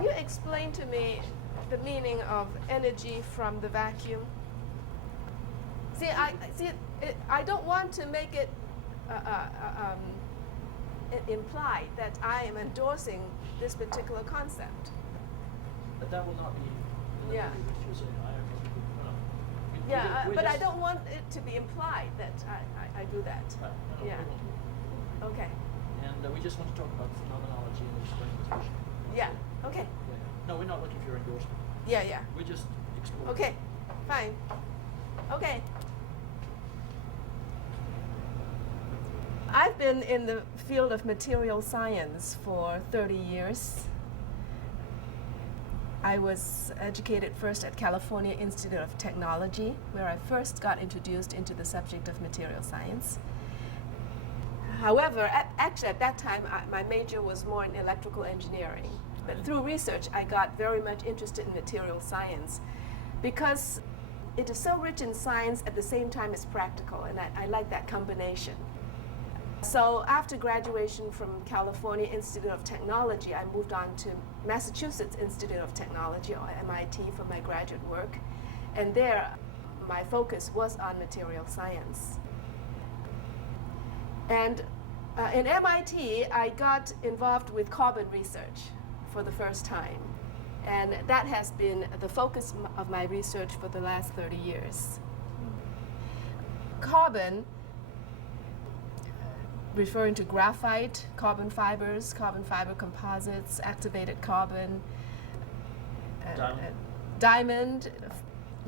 Can you explain to me the meaning of energy from the vacuum? I don't want to make it implied that I am endorsing this particular concept. But that will not be what you're saying. But I don't want it to be implied that I do that. Right. No, Yeah. we won't do Okay. that. And we just want to talk about phenomenology and experimentation. Yeah. Okay. Yeah. No, we're not looking for your endorsement. Yeah. We're just exploring. Okay. Fine. Okay. I've been in the field of material science for 30 years. I was educated first at California Institute of Technology, where I first got introduced into the subject of material science. However, actually at that time, my major was more in electrical engineering. But through research, I got very much interested in material science because it is so rich in science at the same time as practical, and I like that combination. So after graduation from California Institute of Technology, I moved on to Massachusetts Institute of Technology, or MIT, for my graduate work. And there, my focus was on material science. And in MIT, I got involved with carbon research for the first time. And that has been the focus of my research for the last 30 years. Carbon, referring to graphite, carbon fibers, carbon fiber composites, activated carbon, diamond,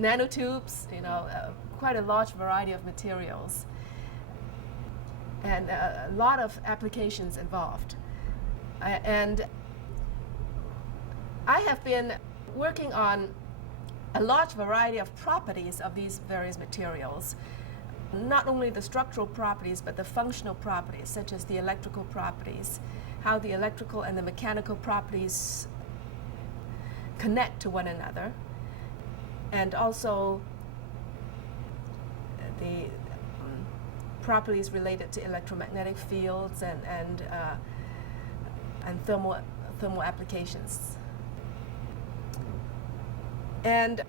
nanotubes, quite a large variety of materials, and a lot of applications involved. And I have been working on a large variety of properties of these various materials. Not only the structural properties, but the functional properties, such as the electrical properties, how the electrical and the mechanical properties connect to one another, and also the properties related to electromagnetic fields and thermal applications. And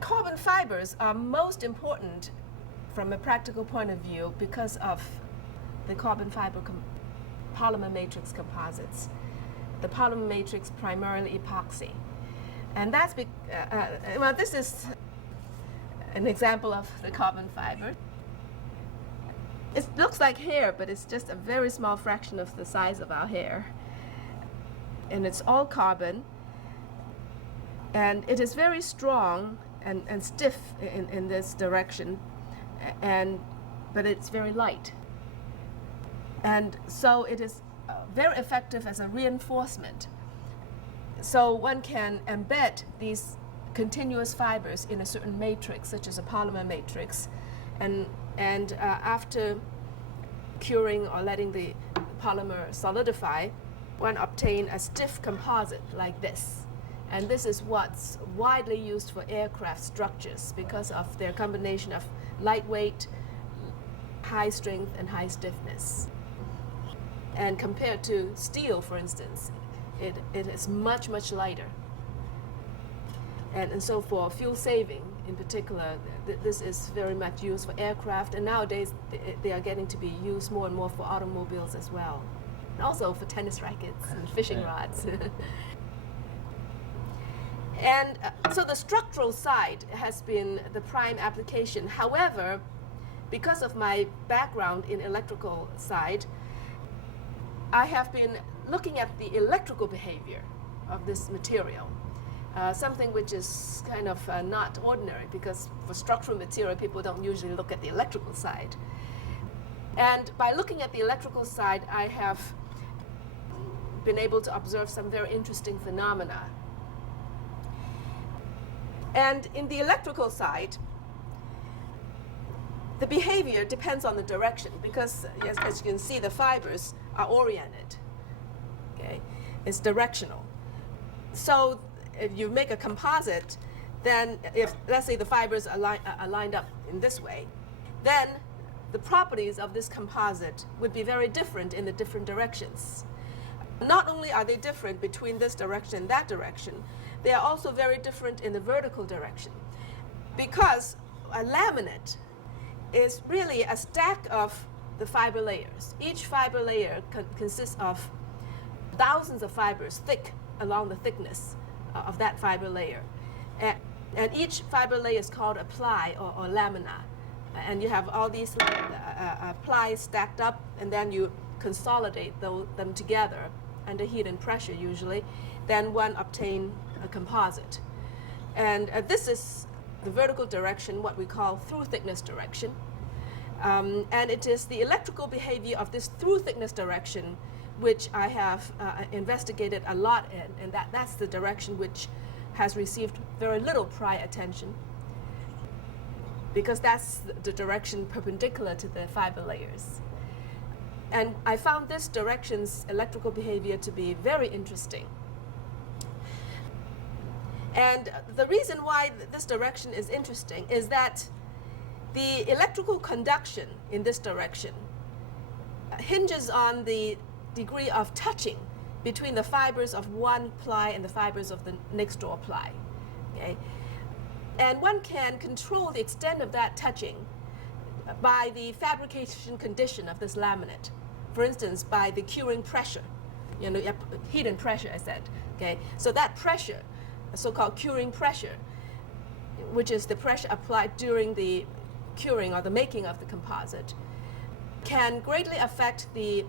carbon fibers are most important from a practical point of view because of the carbon fiber polymer matrix composites. The polymer matrix primarily epoxy. And that's, this is an example of the carbon fiber. It looks like hair, but it's just a very small fraction of the size of our hair. And it's all carbon. And it is very strong and stiff in this direction, but it's very light. And so it is very effective as a reinforcement. So one can embed these continuous fibers in a certain matrix, such as a polymer matrix, and after curing or letting the polymer solidify, one obtain a stiff composite like this. And this is what's widely used for aircraft structures because of their combination of lightweight, high strength, and high stiffness. And compared to steel, for instance, it is much, much lighter. And so for fuel saving in particular, this is very much used for aircraft, and nowadays they are getting to be used more and more for automobiles as well. And also for tennis rackets and fishing rods. And so the structural side has been the prime application. However, because of my background in electrical side, I have been looking at the electrical behavior of this material, something which is kind of not ordinary, because for structural material, people don't usually look at the electrical side. And by looking at the electrical side, I have been able to observe some very interesting phenomena. And in the electrical side, the behavior depends on the direction, because as you can see, the fibers are oriented. Okay, it's directional. So if you make a composite, then if, let's say, the fibers are lined up in this way, then the properties of this composite would be very different in the different directions. Not only are they different between this direction and that direction, they are also very different in the vertical direction. Because a laminate is really a stack of the fiber layers. Each fiber layer consists of thousands of fibers thick along the thickness of that fiber layer. And each fiber layer is called a ply or lamina. And you have all these plies stacked up, and then you consolidate them together under heat and pressure usually. Then one obtain a composite. And this is the vertical direction, what we call through thickness direction. And it is the electrical behavior of this through thickness direction which I have investigated a lot in, and that's the direction which has received very little prior attention, because that's the direction perpendicular to the fiber layers. And I found this direction's electrical behavior to be very interesting. And the reason why this direction is interesting is that the electrical conduction in this direction hinges on the degree of touching between the fibers of one ply and the fibers of the next door ply. Okay? And one can control the extent of that touching by the fabrication condition of this laminate. For instance, by the curing pressure. You know, heat and pressure, I said. Okay? So that pressure, so-called curing pressure, which is the pressure applied during the curing or the making of the composite, can greatly affect the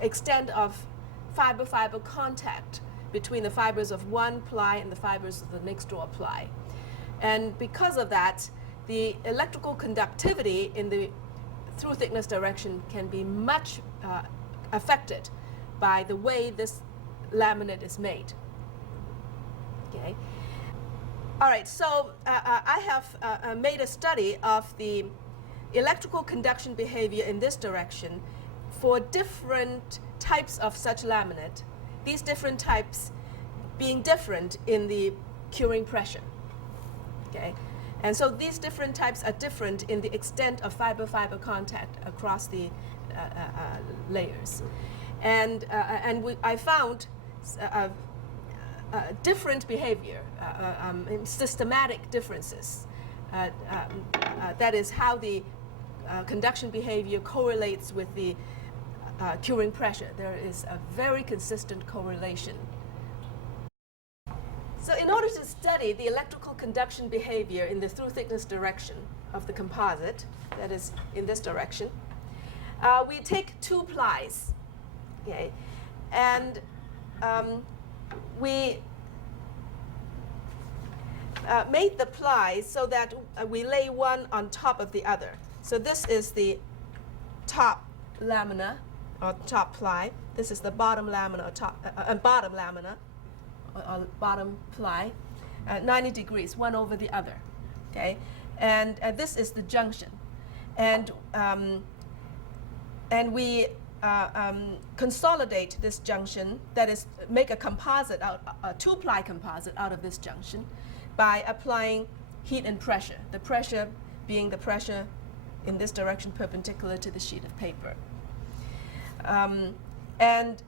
extent of fiber-fiber contact between the fibers of one ply and the fibers of the next door ply. And because of that, the electrical conductivity in the through thickness direction can be much affected by the way this laminate is made. Okay. All right, so I have made a study of the electrical conduction behavior in this direction for different types of such laminate, these different types being different in the curing pressure. Okay? And so these different types are different in the extent of fiber-fiber contact across the layers. And I found different behavior, systematic differences. That is how the conduction behavior correlates with the curing pressure. There is a very consistent correlation. So in order to study the electrical conduction behavior in the through thickness direction of the composite, that is in this direction, we take two plies, okay, and we made the plies so that we lay one on top of the other. So this is the top lamina or top ply. This is the bottom lamina or bottom lamina or bottom ply, 90 degrees, one over the other. Okay, and this is the junction, and we consolidate this junction. That is, make a composite out, a two-ply composite out of this junction, by applying heat and pressure. The pressure being the pressure in this direction perpendicular to the sheet of paper. And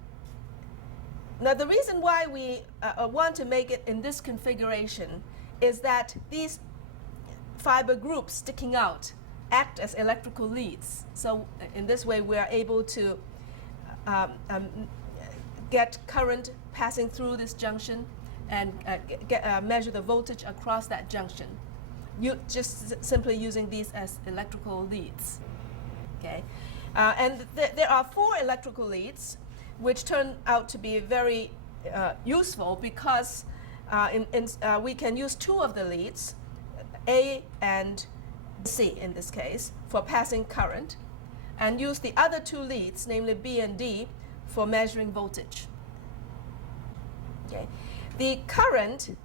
now the reason why we want to make it in this configuration is that these fiber groups sticking out act as electrical leads. So in this way we are able to get current passing through this junction and measure the voltage across that junction. Just simply using these as electrical leads. Okay, and there are 4 electrical leads, which turn out to be very useful because we can use 2 of the leads, A and C in this case, for passing current, and use the other 2 leads, namely B and D, for measuring voltage. Okay. The current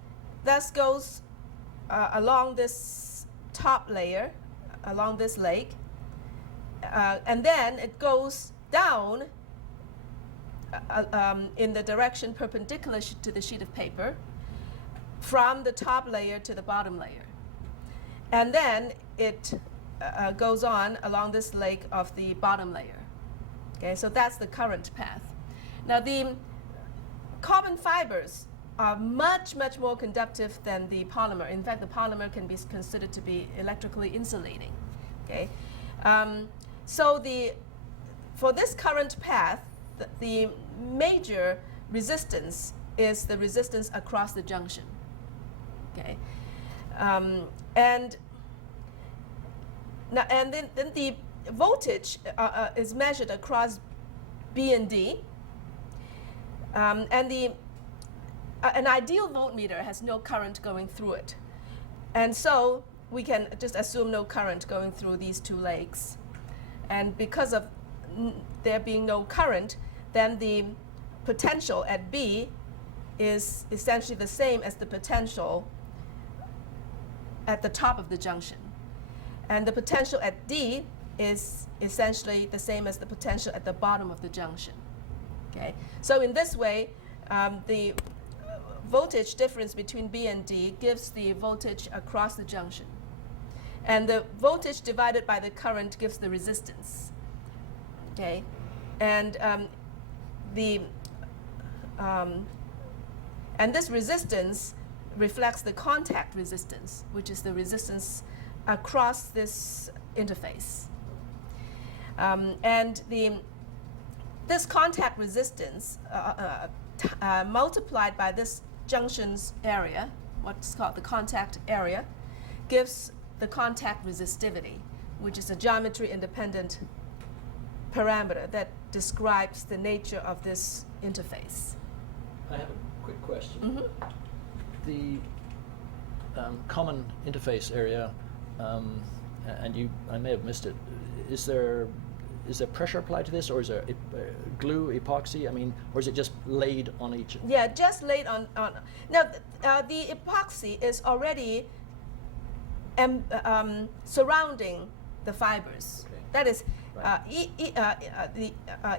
thus goes along this top layer, along this leg, and then it goes down in the direction perpendicular to the sheet of paper from the top layer to the bottom layer. And then it goes on along this leg of the bottom layer. Okay, so that's the current path. Now the carbon fibers are much, much more conductive than the polymer. In fact, the polymer can be considered to be electrically insulating. Okay, so for this current path, the major resistance is the resistance across the junction. Okay, and then the voltage is measured across B and D, and an ideal voltmeter has no current going through it, and so we can just assume no current going through these two legs, and because of there being no current, then the potential at B is essentially the same as the potential at the top of the junction, and the potential at D is essentially the same as the potential at the bottom of the junction. Okay, so in this way, the voltage difference between B and D gives the voltage across the junction, and the voltage divided by the current gives the resistance. Okay, and this resistance reflects the contact resistance, which is the resistance across this interface. And this contact resistance multiplied by this junction's area, what's called the contact area, gives the contact resistivity, which is a geometry independent parameter that describes the nature of this interface. I have a quick question. Mm-hmm. The common interface area, and I may have missed it. Is there pressure applied to this, or is there glue, epoxy? I mean, or is it just laid on each? Yeah, just laid on. Now, the epoxy is already surrounding the fibers. Okay. That is, right.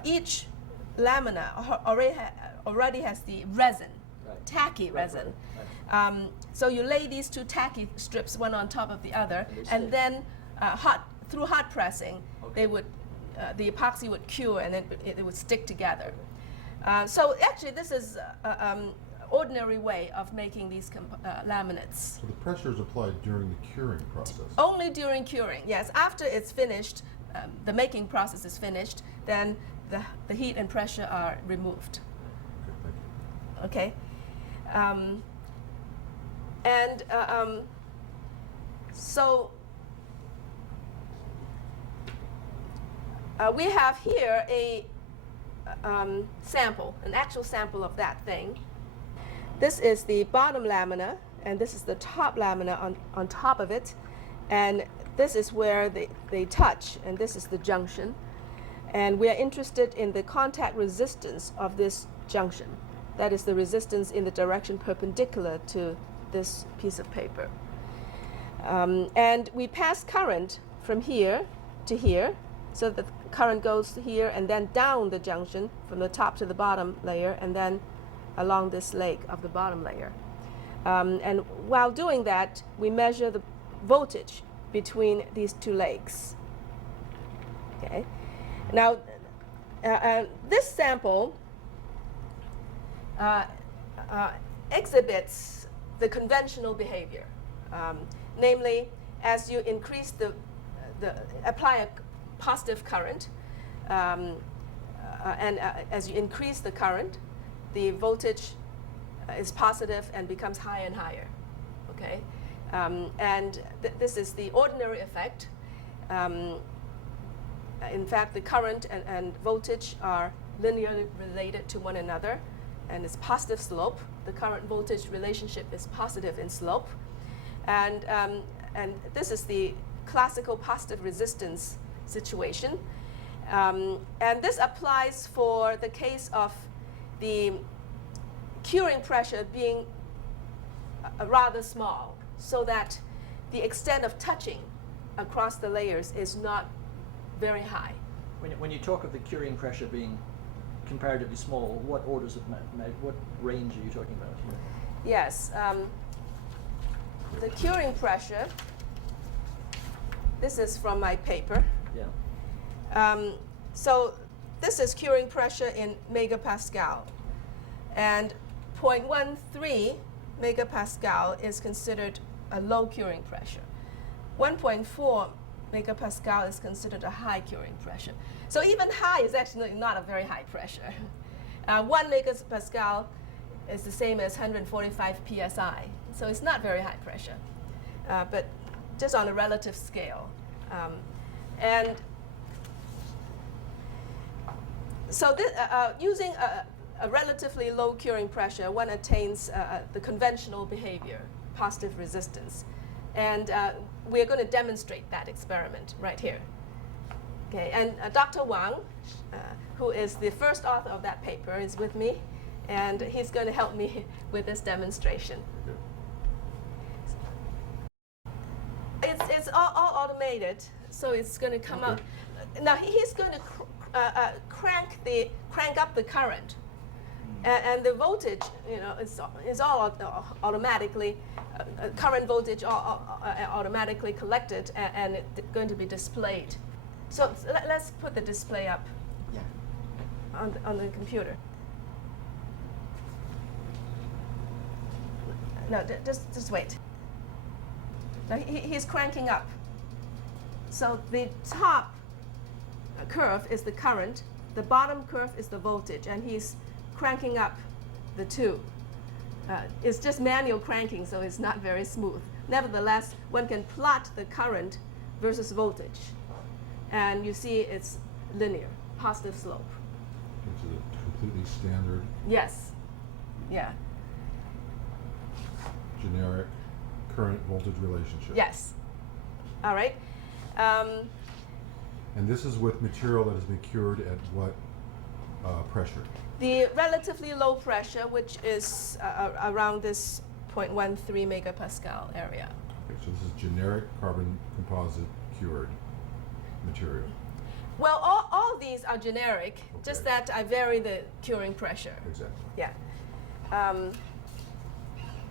Each lamina already has the resin, right. Tacky resin. Right. So you lay these two tacky strips one on top of the other, and then through hot pressing, okay. They would the epoxy would cure, and then it would stick together. Okay. So actually, this is ordinary way of making these laminates. So the pressure is applied during the curing process? Only during curing, yes. After it's finished, the making process is finished, then the heat and pressure are removed. Okay, thank you. Okay. So we have here a sample, an actual sample of that thing. This is the bottom lamina, and this is the top lamina on top of it, and this is where they touch, and this is the junction. And we are interested in the contact resistance of this junction. That is the resistance in the direction perpendicular to this piece of paper. And we pass current from here to here, so that the current goes here and then down the junction from the top to the bottom layer, and then along this leg of the bottom layer. And while doing that, we measure the voltage between these two legs. Okay. Now, this sample exhibits the conventional behavior, namely, as you increase apply a positive current, and as you increase the current, the voltage is positive and becomes higher and higher. Okay, and this is the ordinary effect. In fact, the current and voltage are linearly related to one another, and it's positive slope. The current-voltage relationship is positive in slope, and this is the classical positive resistance situation, and this applies for the case of the curing pressure being rather small, so that the extent of touching across the layers is not very high. When you talk of the curing pressure being comparatively small, what orders of what range are you talking about here? Yes, the curing pressure, this is from my paper. Yeah. So this is curing pressure in megapascal. And 0.13 megapascal is considered a low curing pressure. 1.4 megapascal is considered a high curing pressure. So even high is actually not a very high pressure. 1 megapascal is the same as 145 psi. So it's not very high pressure, but just on a relative scale. And so using a relatively low curing pressure, one attains the conventional behavior, positive resistance. And we're going to demonstrate that experiment right here. Okay, and Dr. Wang, who is the first author of that paper, is with me, and he's going to help me with this demonstration. It's all automated, so it's going to come out. Now he's going to crank up the current, and the voltage, is all automatically current voltage automatically collected and it's going to be displayed. So let's put the display up on the computer. No, just wait. Now he's cranking up. So the top curve is the current, the bottom curve is the voltage, and he's cranking up the two. It's just manual cranking, so it's not very smooth. Nevertheless, one can plot the current versus voltage, and you see it's linear, positive slope. Which is a completely standard, Yes. Yeah. generic current voltage relationship. Yes. All right. And this is with material that has been cured at what pressure? The relatively low pressure, which is around this 0.13 megapascal area. Okay, so this is generic carbon composite cured material. Well, all these are generic, just Okay. that I vary the curing pressure. Exactly. Yeah.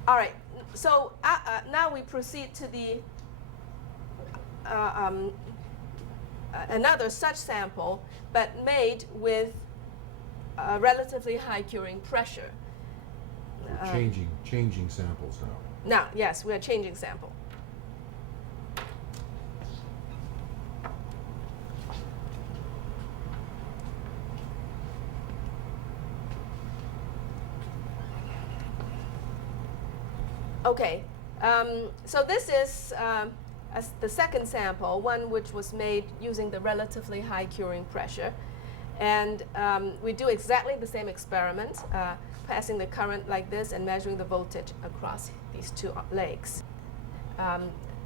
All right. So now we proceed to the another such sample, but made with a relatively high curing pressure. We're changing samples now. Now, yes, we are changing sample. Okay, so this is the second sample, one which was made using the relatively high curing pressure. And we do exactly the same experiment, passing the current like this and measuring the voltage across these two legs.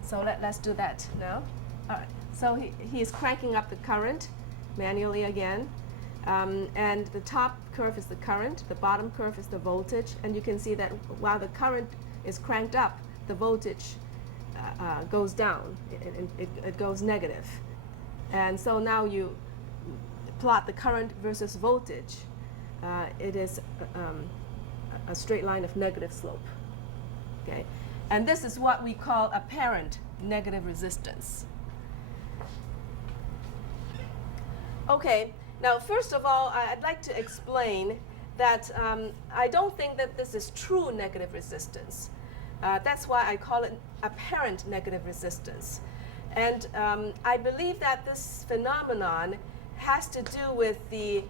So let's do that now. All right, so he is cranking up the current manually again. And the top curve is the current, the bottom curve is the voltage. And you can see that while the current is cranked up, the voltage goes down, it goes negative. And so now you plot the current versus voltage. It is a straight line of negative slope. Okay? And this is what we call apparent negative resistance. Okay, now first of all, I'd like to explain that I don't think that this is true negative resistance. That's why I call it apparent negative resistance. And I believe that this phenomenon has to do with the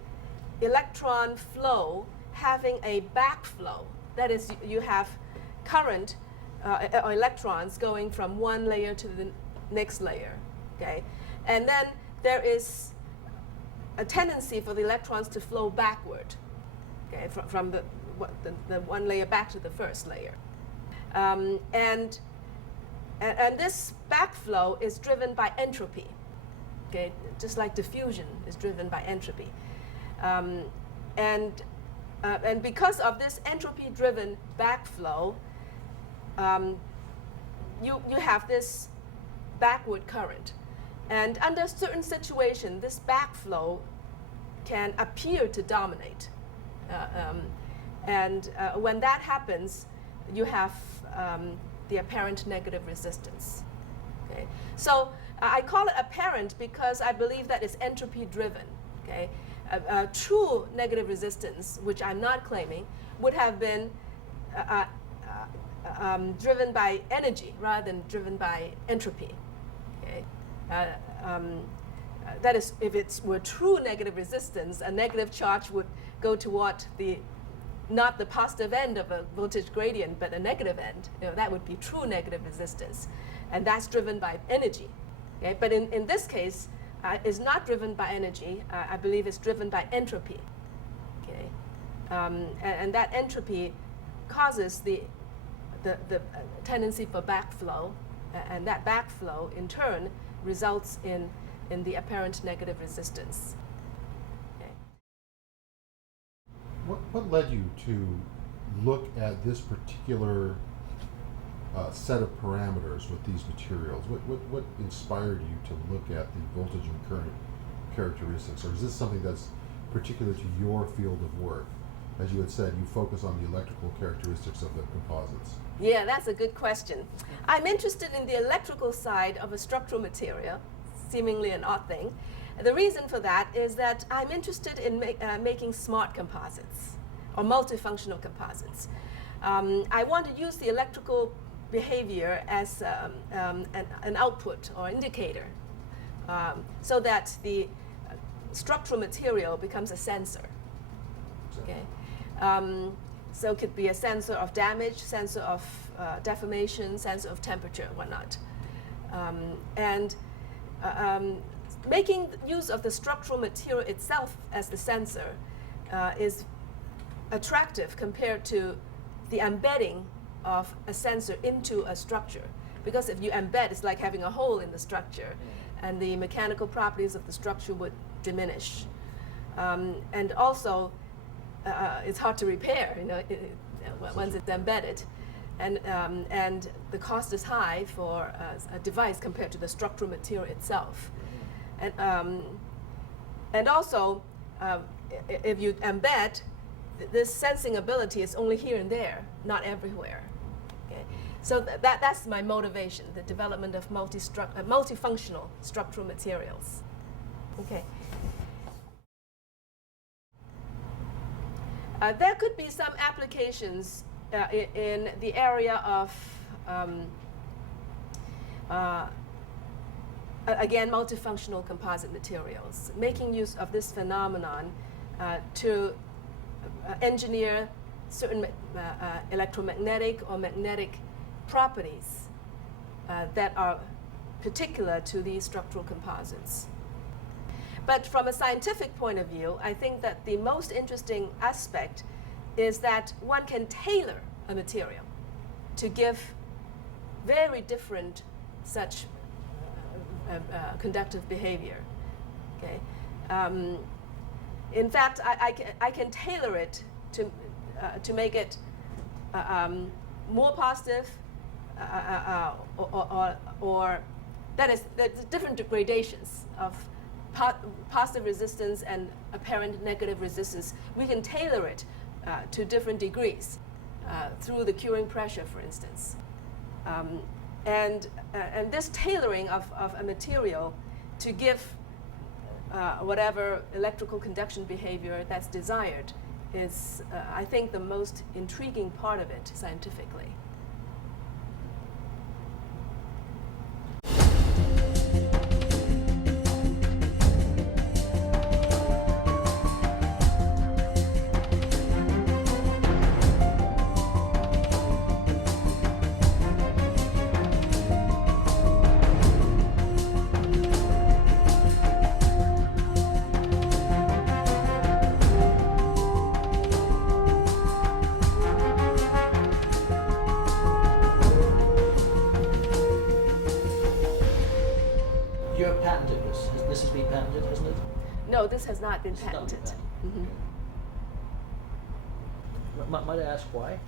electron flow having a backflow. That is, you have current or electrons going from one layer to the next layer. Okay? And then there is a tendency for the electrons to flow backward, okay, from the one layer back to the first layer. And this backflow is driven by entropy, okay, just like diffusion is driven by entropy. And because of this entropy-driven backflow, you have this backward current. And under certain situations, this backflow can appear to dominate. When that happens, you have the apparent negative resistance. Okay? So I call it apparent because I believe that it's entropy driven. Okay? true negative resistance, which I'm not claiming, would have been driven by energy rather than driven by entropy. Okay? That is, if it were true negative resistance, a negative charge would go toward not the positive end of a voltage gradient, but a negative end. That would be true negative resistance. And that's driven by energy. Okay? But in this case, it's not driven by energy. I believe it's driven by entropy. Okay? And that entropy causes the tendency for backflow, and that backflow in turn results in the apparent negative resistance. Okay. What led you to look at this particular set of parameters with these materials? What inspired you to look at the voltage and current characteristics? Or is this something that's particular to your field of work? As you had said, you focus on the electrical characteristics of the composites. Yeah, that's a good question. I'm interested in the electrical side of a structural material, seemingly an odd thing. The reason for that is that I'm interested in making smart composites or multifunctional composites. I want to use the electrical behavior as an output or indicator so that the structural material becomes a sensor. Okay? So it could be a sensor of damage, sensor of deformation, sensor of temperature, and whatnot. Making use of the structural material itself as the sensor is attractive compared to the embedding of a sensor into a structure. Because if you embed, it's like having a hole in the structure, and the mechanical properties of the structure would diminish. And also, it's hard to repair, once it's embedded. And the cost is high for a device compared to the structural material itself. And also, if you embed, this sensing ability is only here and there, not everywhere. Okay? So that's my motivation, the development of multifunctional structural materials. Okay. There could be some applications in the area of, again, multifunctional composite materials, making use of this phenomenon to engineer certain electromagnetic or magnetic properties that are particular to these structural composites. But from a scientific point of view, I think that the most interesting aspect is that one can tailor a material to give very different such conductive behavior. Okay? In fact, I can tailor it to make it more positive, or that is, there's different gradations of positive resistance and apparent negative resistance. We can tailor it to different degrees through the curing pressure, for instance. And this tailoring of a material to give whatever electrical conduction behavior that's desired is, I think, the most intriguing part of it scientifically. You have patented this. This has been patented, hasn't it? No, this has not been It's not been patented. patented. Mhm. Might I ask why?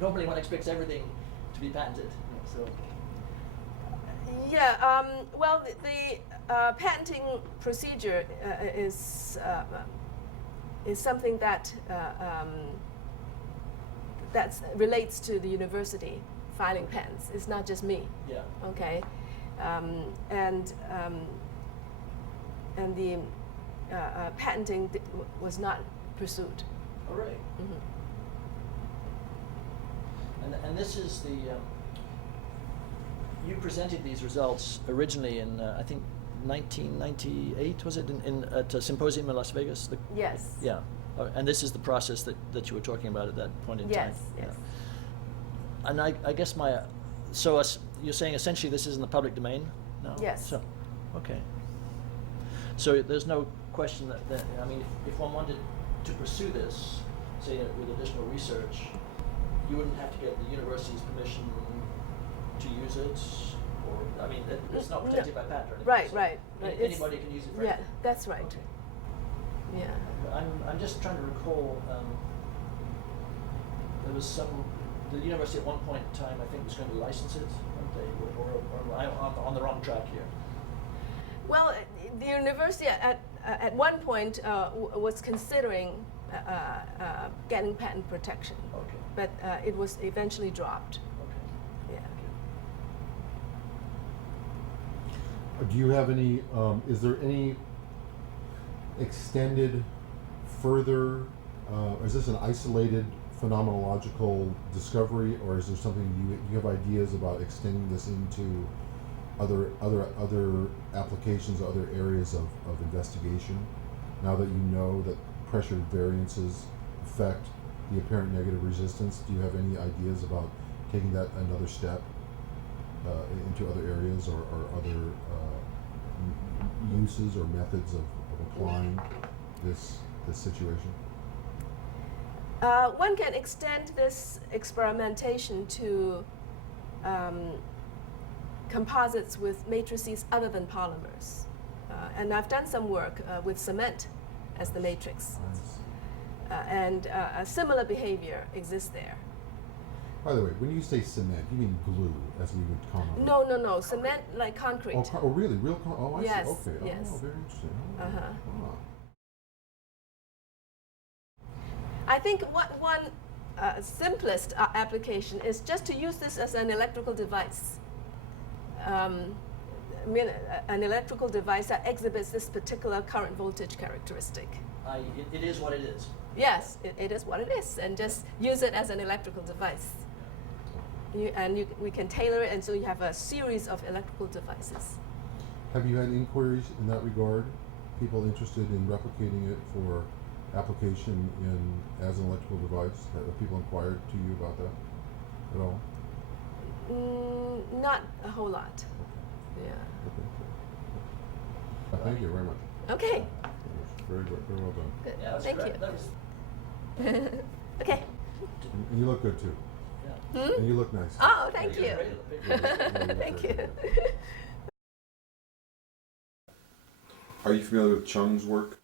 Normally one expects everything to be patented. So Yeah, well, the patenting procedure is something that relates to the university filing patents. It's not just me. yeah. Okay, and patenting was not pursued. All right. Mhm. And this is the, you presented these results originally in, I think, 1998, was it, at a symposium in Las Vegas? Yes. Yeah. And this is the process that you were talking about at that point in time? Yes, yes. Yeah. And I guess you're saying essentially this is in the public domain now? Yes. So, okay. So there's no question that I mean, if one wanted to pursue this, say with additional research, you wouldn't have to get the university's permission to use it, or, I mean, it's not protected by patent or anything. Right, so right. Anybody can use it for Yeah, anything. that's right. Okay. Yeah. I'm just trying to recall, there was the university at one point in time, I think, was going to license it, weren't they? Or I'm on the wrong track here. Well, the university at one point was considering getting patent protection, Okay. but it was eventually dropped. Okay. Yeah. Do you have any, is there any extended further, is this an isolated phenomenological discovery, or is there something you have ideas about extending this into other applications, other areas of investigation, now that you know that pressure variances affect the apparent negative resistance? Do you have any ideas about taking that another step into other areas, or other uses or methods of applying this situation? One can extend this experimentation to composites with matrices other than polymers. And I've done some work with cement as the matrix. And a similar behavior exists there. By the way, when you say cement, you mean glue, as we would commonly. No, cement like concrete. Oh, really? Real I Yes, see. Okay. yes. Oh, very interesting. Oh, Uh-huh. ah. I think one simplest application is just to use this as an electrical device. An electrical device that exhibits this particular current voltage characteristic. It is what it is. Yes, it is what it is, and just use it as an electrical device. We can tailor it, and so you have a series of electrical devices. Have you had inquiries in that regard? People interested in replicating it for application as an electrical device? Have people inquired to you about that at all? Not a whole lot. Yeah. Okay. Thank you very much. Okay. Very good. Very well done. Good. Yeah, that's Thank correct. you. That was, Okay. And you look good too. yeah. And you look nice. Oh, thank Yeah, you. you're great. Thank you. Are you familiar with Chung's work?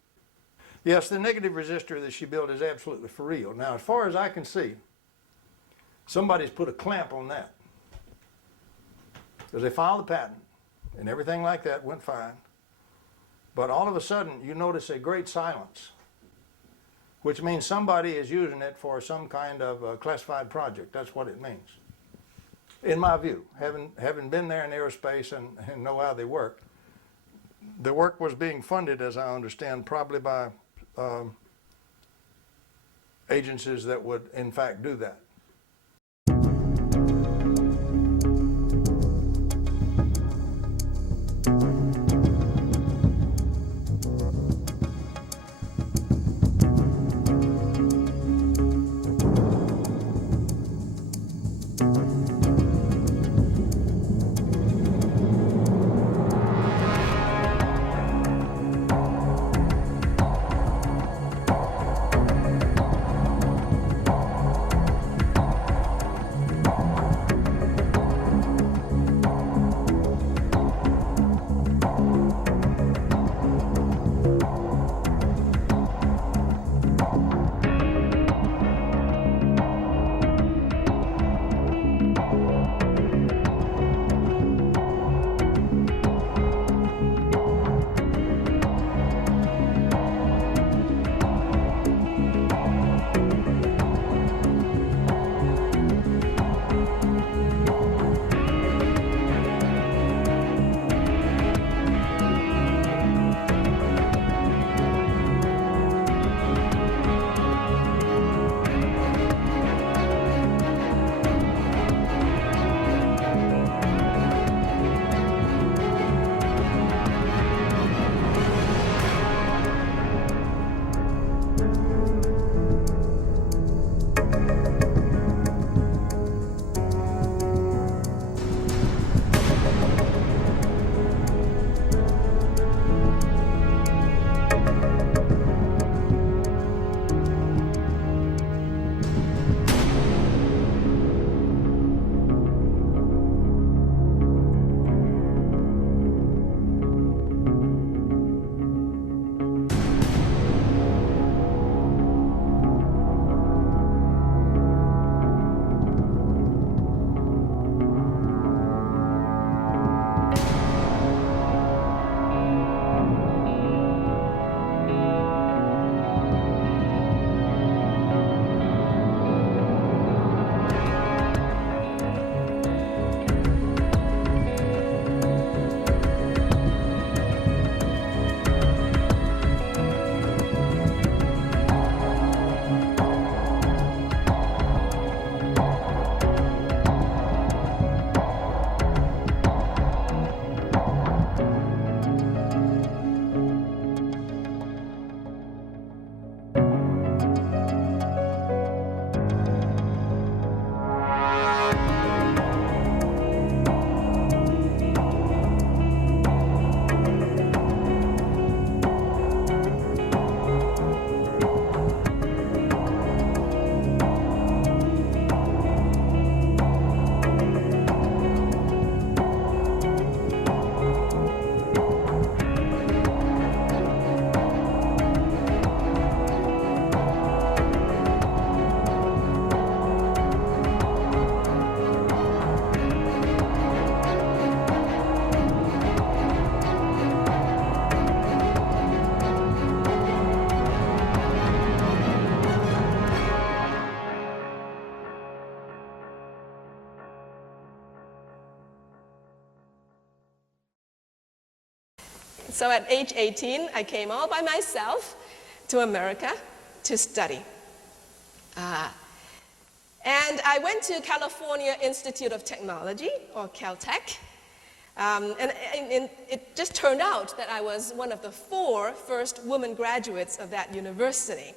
Yes, the negative resistor that she built is absolutely for real. Now, as far as I can see, somebody's put a clamp on that. Because they filed the patent, and everything like that went fine. But all of a sudden, you notice a great silence, which means somebody is using it for some kind of classified project. That's what it means, in my view. Having been there in aerospace and know how they work, the work was being funded, as I understand, probably by agencies that would, in fact, do that. So at age 18, I came all by myself to America to study. And I went to California Institute of Technology, or Caltech. And it just turned out that I was one of the 4 first women graduates of that university.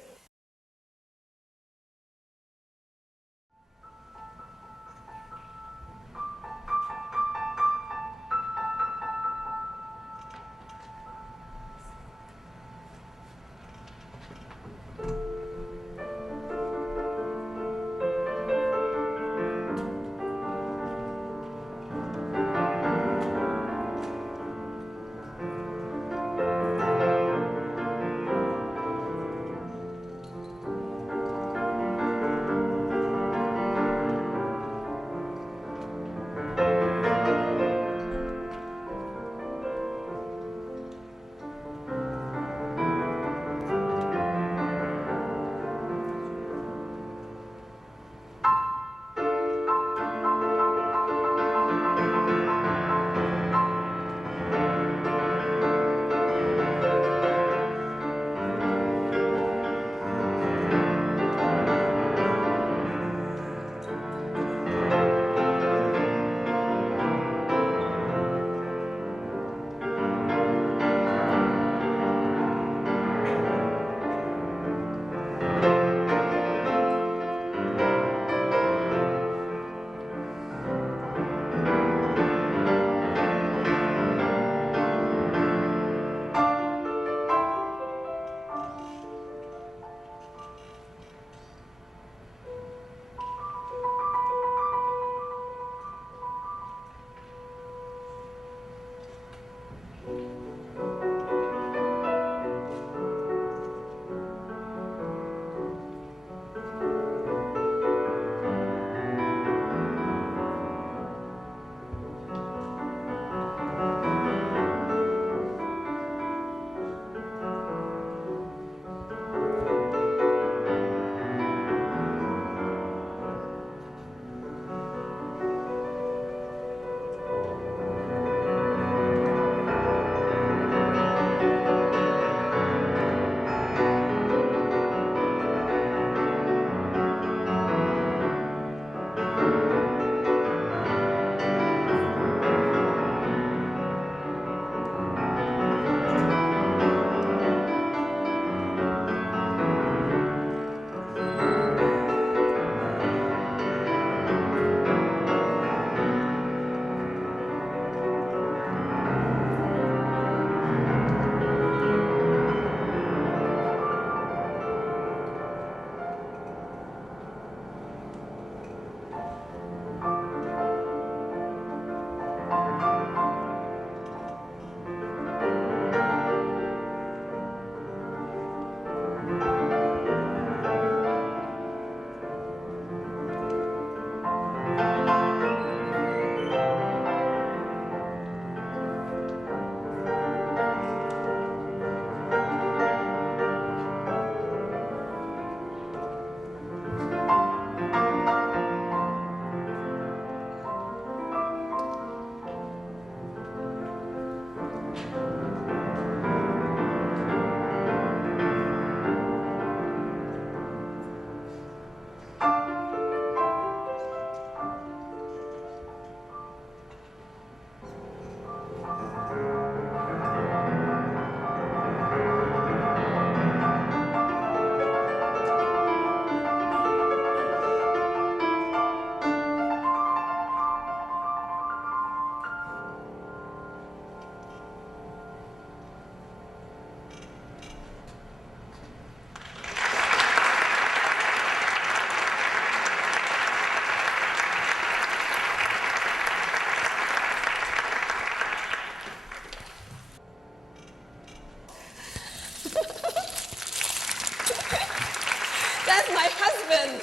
That's my husband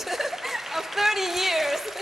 of 30 years.